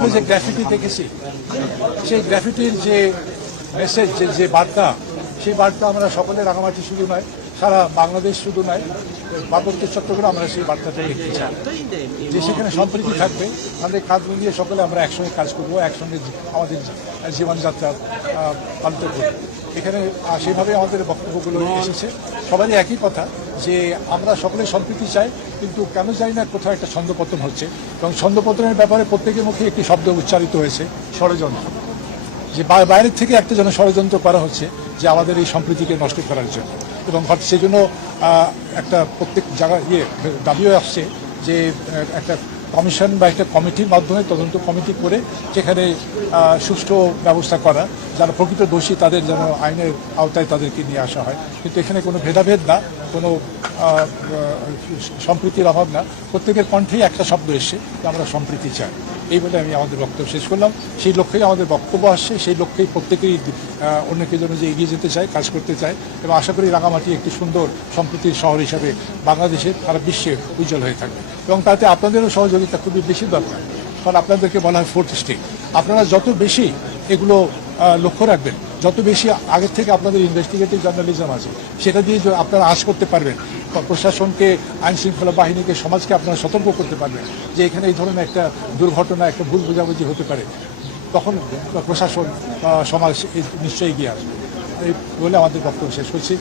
আমরা যে গ্রাফিটি দেখেছি সেই গ্রাফিটির যে মেসেজ যে বার্তা, সেই বার্তা আমরা সকলে রাঙামাটি শুধু নয়, সারা বাংলাদেশ শুধু নয়, পার্বত্য চট্টগ্রাম আমরা সেই বার্তাটা দেখতে চাই যে সেখানে সম্প্রীতি থাকবে, আমাদের কাজ মিলিয়ে সকলে আমরা একসঙ্গে কাজ করব, একসঙ্গে আমাদের জীবনযাত্রা পালিত করব এখানে সেভাবে আমাদের বক্তব্যগুলো এসেছে। সবারই একই কথা যে আমরা সকলে সম্প্রীতি চাই, কিন্তু কেন জানি না কোথাও একটা ছন্দপতন হচ্ছে। এবং ছন্দপতনের ব্যাপারে প্রত্যেকের মুখে একটি শব্দ উচ্চারিত হয়েছে, ষড়যন্ত্র। যে বাইরের থেকে একটা যেন ষড়যন্ত্র করা হচ্ছে, যে আমাদের এই সম্প্রীতিকে নষ্ট করার জন্য। এবং সেজন্য একটা প্রত্যেক জায়গায় ইয়ে দাবিও আসছে যে একটা কমিশন বা একটা কমিটির মাধ্যমে তদন্ত কমিটি করে সেখানে সুষ্ঠু ব্যবস্থা করা। যারা প্রকৃত দোষী, তাদের যেন আইনের আওতায় তাদেরকে নিয়ে আসা হয়। কিন্তু এখানে কোনো ভেদাভেদ না, কোনো সম্প্রীতির অভাব না। প্রত্যেকের কণ্ঠেই একটা শব্দ এসছে যে আমরা সম্প্রীতি চাই। এই বলে আমি আমাদের বক্তব্য শেষ করলাম। সেই লক্ষ্যেই আমাদের বক্তব্য আসছে, সেই লক্ষ্যেই প্রত্যেকেই অন্যকে জন্য যে এগিয়ে যেতে চায়, কাজ করতে চায়। এবং আশা করি রাঙামাটি একটি সুন্দর, সম্প্রীতির শহর হিসাবে বাংলাদেশের, সারা বিশ্বে উজ্জ্বল হয়ে থাকবে। এবং তাতে আপনাদেরও সহযোগিতা খুবই বেশি দরকার। কারণ আপনাদেরকে বলা হয় ফোর্থ স্টেট আপনারা যত বেশি এগুলো লক্ষ্য রাখবেন, যত বেশি আগের থেকে আপনাদের ইনভেস্টিগেটিভ জার্নালিজম আছে, সেটা দিয়ে আপনারা আশ করতে পারবেন। প্রশাসনকে আইন শৃঙ্খলা বাহিনীকে, সমাজকে আপনারা সতর্ক করতে পারবেন যে এখানে এই ধরনের একটা দুর্ঘটনা, একটা ভুল বোঝাবুঝি হতে পারে। তখন প্রশাসন সমাজ নিশ্চয়ই এগিয়ে আসবে। এই বলে আমাদের বক্তব্য শেষ করছি।